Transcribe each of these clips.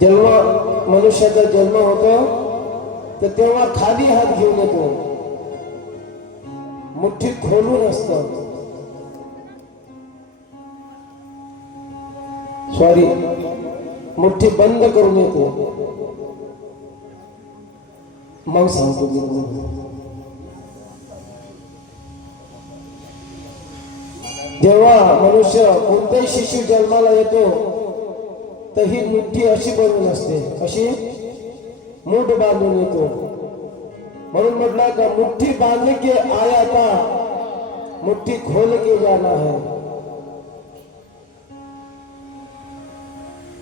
जेव्हा मनुष्याचा जन्म होतो तर तेव्हा खाली हात घेऊन येतो. मुठ्ठी खोलून असत. सॉरी मुठ्ठी बंद करून येतो. मग सांगतो जेव्हा मनुष्य कोणत्याही शिशु जन्माला येतो तर ही मुठ्ठी अशी बनवून असते. अशी मूठ बांधून येतो. म्हणून म्हटलं का मुठ्ठी बांधली के आया का मुठ्ठी खोल के जाना है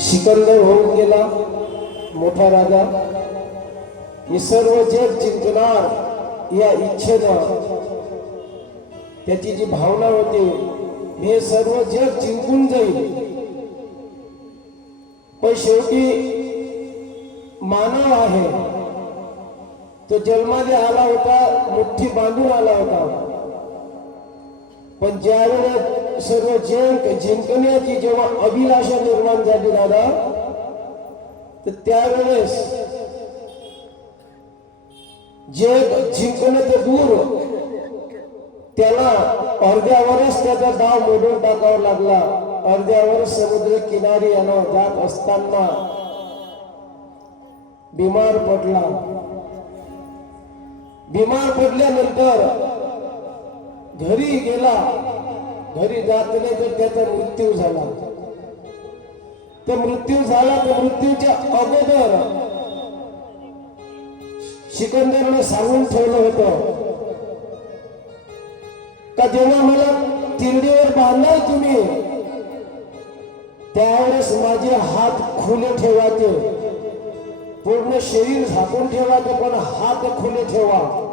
सिकंदर होऊन गेला मोठा राजा. हे सर्व जग जिंकणार या इच्छेनं त्याची जी भावना होती हे सर्व जग जिंकून जाईल. पण शेवटी मानव आहे. तो जन्माला आला होता मुठ्ठी बांधून आला होता. पण ज्यावेळेला सर्व जिंक जिंकण्याची जेव्हा अभिलाषा निर्माण झाली दादा तर त्यावेळेस जग जिंकणं तर दूर त्याला अर्ध्यावरच त्याचा डाव मोडून टाकावा लागला. अर्ध्यावर समुद्र किनारी यानं जात असताना बिमार पडला. बिमार पडल्यानंतर घरी गेला. घरी जात नाही तर त्याचा मृत्यू झाला. तर मृत्यू झाला तर मृत्यूच्या अगोदर शिकंदरने सांगून ठेवलं होतं का जेव्हा मला तिरडीवर बांधाल तुम्ही त्यावेळेस माझे हात खुले ठेवायचे. पूर्ण शरीर झाकून ठेवायचे पण हात खुले ठेवा.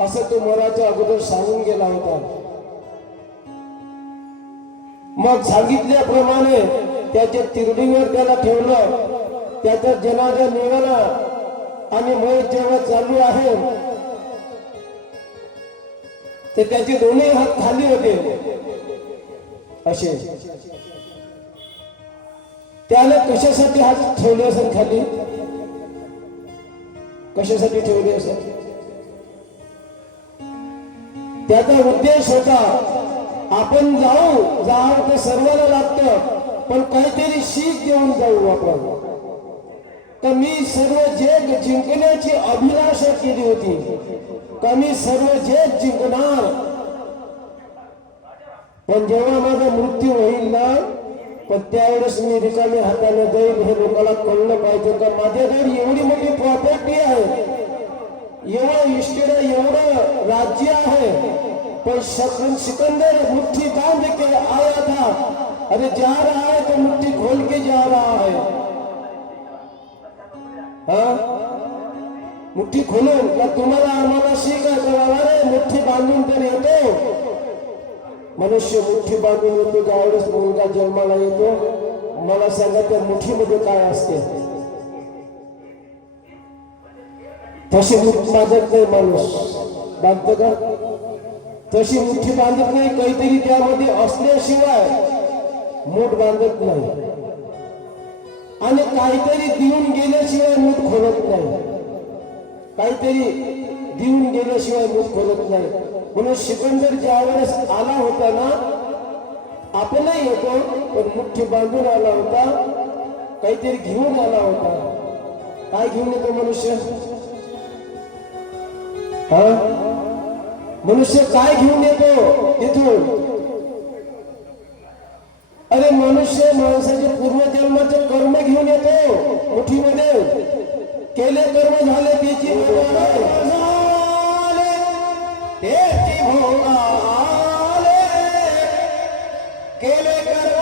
असं तो मराच्या अगोदर सांगून गेला होता. मग सांगितल्याप्रमाणे त्याच्या तिरडीवर त्याला ठेवलं. त्याचा जनाजा निघाला. आणि मय जेव्हा चालू आहे. तर त्याचे दोन्ही हात खाली होते. असे. त्याला कशासाठी हात ठेवले असेल खाली कशासाठी ठेवले असेल त्याचा उद्देश होता आपण जाऊ जाऊ तर सर्वांना लागतं पण काहीतरी शीख देऊन जाऊ आपण. तर मी सर्व जग जिंकण्याची अभिलाषा केली होती का मी सर्व जग जिंकणार? पण जेव्हा माझा मृत्यू होईल ना पण त्यावेळेस मी रिकामी हाताने जाईल हे लोकांना कळलं पाहिजे का माझ्याकडे एवढी मोठी प्रॉपर्टी आहे. एवढं इष्टेड एवढं राज्य आहे. पण शकन सिकंदर मुठ्ठी बांध के आया था. अरे जा रहा है तो मुठ्ठी खोल के जा रहा है. हा? मुठ्ठी खोलून का तुम्हाला आम्हाला शिकायचं मुठ्ठी बांधून तर येतो. मनुष्य मुठ्ठी बांधून येतो ज्यावेळेस मुलगा जन्माला येतो. मला सांगा त्या मुठीमध्ये काय असते? तशी मुठी बांधत नाही माणूस. बांधत का? तशी मुठी बांधत नाही काहीतरी त्यामध्ये असल्याशिवाय मूठ बांधत नाही. आणि काहीतरी देऊन गेल्याशिवाय मूठ खोलत नाही. काहीतरी देऊन गेल्याशिवाय मूठ खोलत नाही. म्हणून सिकंदर ज्या वेळेस आला होता ना आपणही येतो पण मुठ्ठी बांधून आला होता काहीतरी घेऊन आला होता. काय घेऊन येतो मनुष्य? हा? मनुष्य काय घेऊन येतो तिथून? अरे मनुष्य माणसाचे पूर्वजन्माचे कर्म घेऊन येतो मुठीमध्ये. केले कर्म झाले त्याची Te timo na ale, kele kare.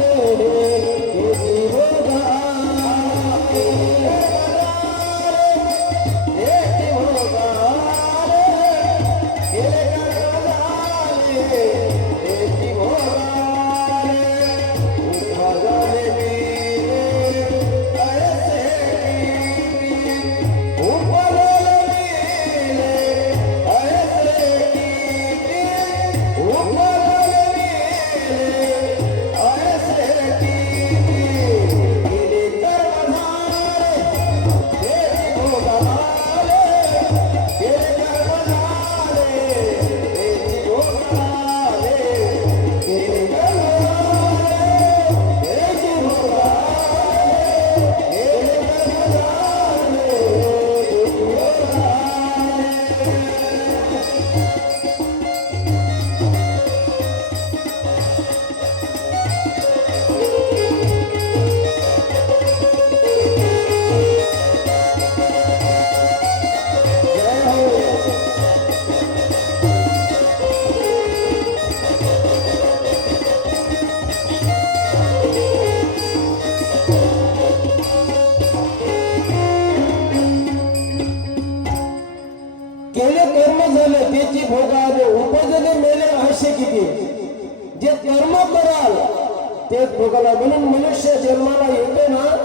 রে जे कर्म कराल तेच भोगाला म्हणून मनुष्य जन्माला येतो ना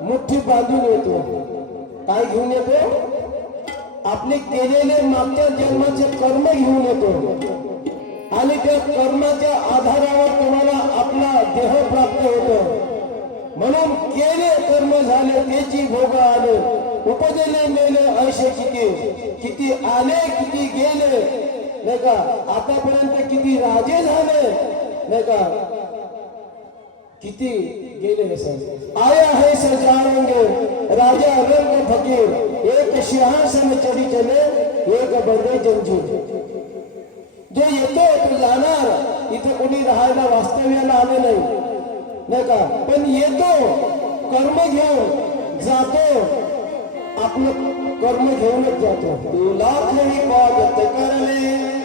मुठ्ठी बांधून येतो. काय घेऊन येतो? आपले केलेले मागच्या जन्माचे कर्म घेऊन येतो. आणि त्या कर्माच्या आधारावर तुम्हाला आपला देह प्राप्त होतो. म्हणून केले कर्म झाले त्याची भोग आले. उपजले मेले ऐशे किती किती आले किती गेले. नाही का? आतापर्यंत किती राजे झाले नाही का किती गेले हे सर आया है सजाएँगे राजा रंग फकीर, एक सिंहासन चढ़ी चले एक बंदे जंजीर। जो येतो तो जाणार इथे कोणी राहायला वास्तव्याला आले नाही नाही का पण येतो कर्म घेऊन जातो। आपलं कर्म घेऊनच जातो। तू लाख करले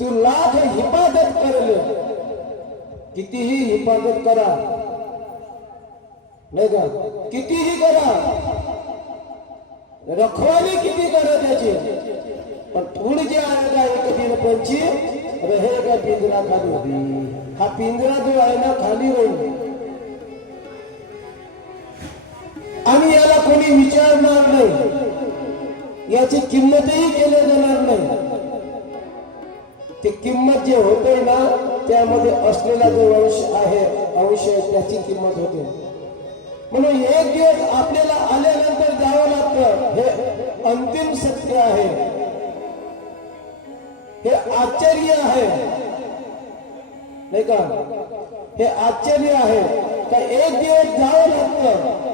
तू लाख हिफाजत करले. कितीही हिफाजत करा. नाही का? कितीही करा. रखवाली किती करा त्याची पण उड़ जाएगा एक दिन रहे का पिंजरा खाली. हा पिंजरा जो आहे ना खाली राहील. आणि याला कोणी विचारणार नाही. याची किंमतही केली जाणार नाही. ते किंमत जे होते ना त्यामध्ये असलेला जो अंश आहे अंश आहे, त्याची किंमत होते. म्हणून एक दिवस आपल्याला आल्यानंतर जावं लागतं. हे अंतिम सत्य आहे. हे आश्चर्य आहे. नाही का? हे आश्चर्य आहे. का एक दिवस जावं लागतं.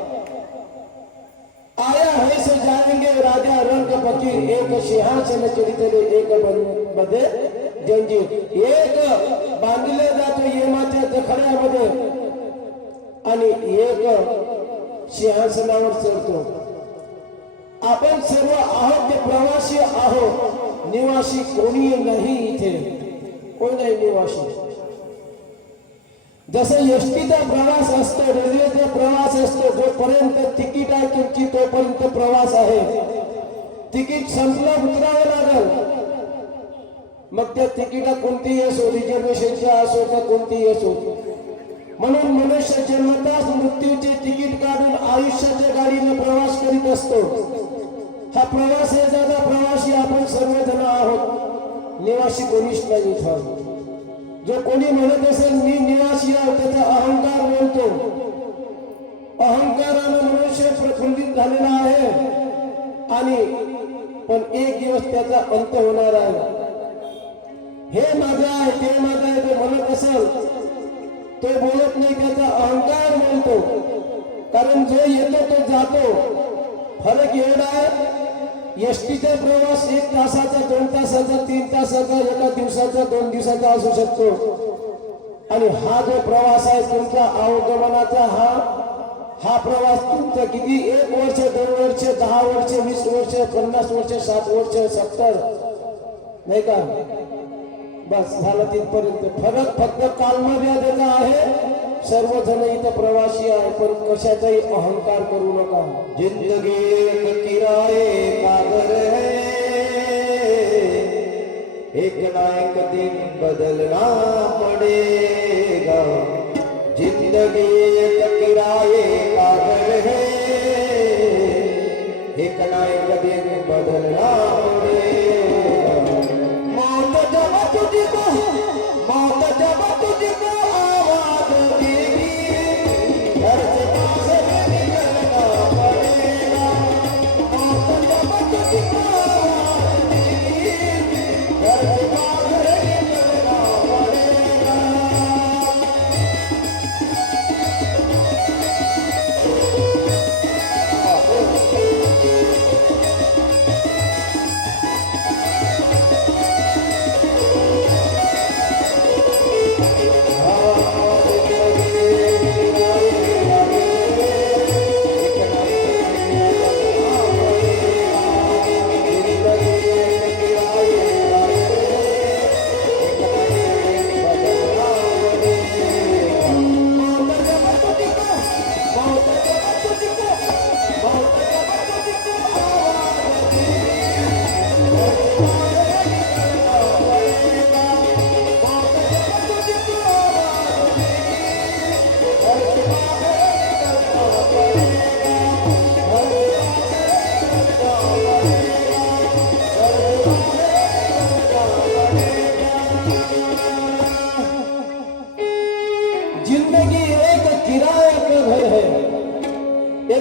आया है से जाएंगे राजा रंग फकीर एक सिंहासन चरित्र एक बन- बदे जंजीर. एक बांधले जातो यमाच्या जखड्यामध्ये आणि एक सिंहासनावर चढतो. आपण सर्व आहोत ते प्रवासी आहोत. निवासी कोणी नाही इथे. कोण नाही निवासी? जसं एसटीचा प्रवास असतो रेल्वेचा प्रवास असतो जोपर्यंत तिकीट आहे तुमची तोपर्यंत प्रवास आहे. तिकीट संपलं उतरावं लागल. मग त्या तिकीटात कोणतीही असो रिझर्वेशनच्या असो का कोणतीही असो. म्हणून मनुष्य जन्मताच मृत्यूचे तिकीट काढून आयुष्याच्या गाडीने प्रवास करीत असतो. हा प्रवास हे दादा प्रवासी आपण सर्वजण आहोत. निवासी कोणीच नाही जो कोणी म्हणत असेल मी निवासी आहे त्याचा अहंकार बोलतो. अहंकारानं मनुष्य प्रफुल्लित झालेला आहे. आणि पण एक दिवस त्याचा अंत होणार आहे. हे माझं आहे ते माझं आहे ते म्हणत असेल तो बोलत नाही त्याचा अहंकार बोलतो. कारण जो येतो तो जातो. फरक एवढा आहे एसटीचा प्रवास एक तासाचा दोन तासाचा तीन तासाचा एका दिवसाचा दोन दिवसाचा असू शकतो. आणि हा जो प्रवास आहे तुमचा अवगमनाचा हा हा प्रवास तुमचा किती? एक वर्ष दोन वर्ष दहा वर्ष वीस वर्ष पन्नास वर्ष सात वर्ष सत्तर. नाही का? बस झालं तिथपर्यंत. फरक फक्त कालमर्यादेचा आहे. सर्वजण इथं प्रवासी आहे, पण कशाचाही अहंकार करू नका. ज़िंदगी एक ना एक दिन बदलना पड़ेगा. ज़िंदगी एक किराए कागर है. एक ना एक दिन बदलना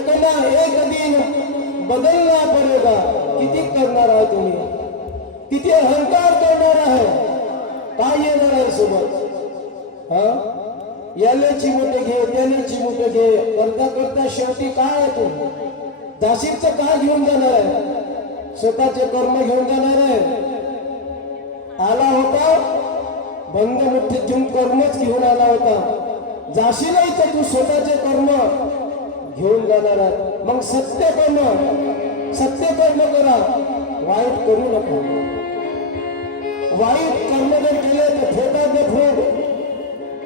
एक एक दिन बदलना पडेगा किती करणार आहे तुम्ही? किती अहंकार करणार आहे? काय येणार आहे सोबत? हा? याले चिमुटे घे त्याने चिमुटे घे. करता करता शेवटी काय आहे तू? दाशीचं काय घेऊन जाणार आहे? स्वतःचे कर्म घेऊन जाणार आहे? आला होता? बंद मुठ्ठीत घेऊन कर्मच घेऊन आला होता. जाशील इथं तू स्वतःचे कर्म जाणार आहे. मग सत्य कर्म सत्य कर्म करा. वाईट करू नका. वाईट कर्म जर केले तर फेटात फोड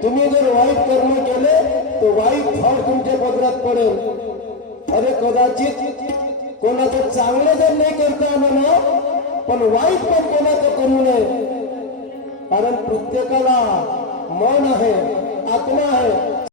तुम्ही जर वाईट कर्म केले तर वाईट फळ तुमच्या पदरात पडेल. अरे कदाचित कोणाचं चांगलं जर नाही करता म्हणा पण वाईट पण कोणाचं करू नये. कारण प्रत्येकाला मन आहे आत्मा आहे.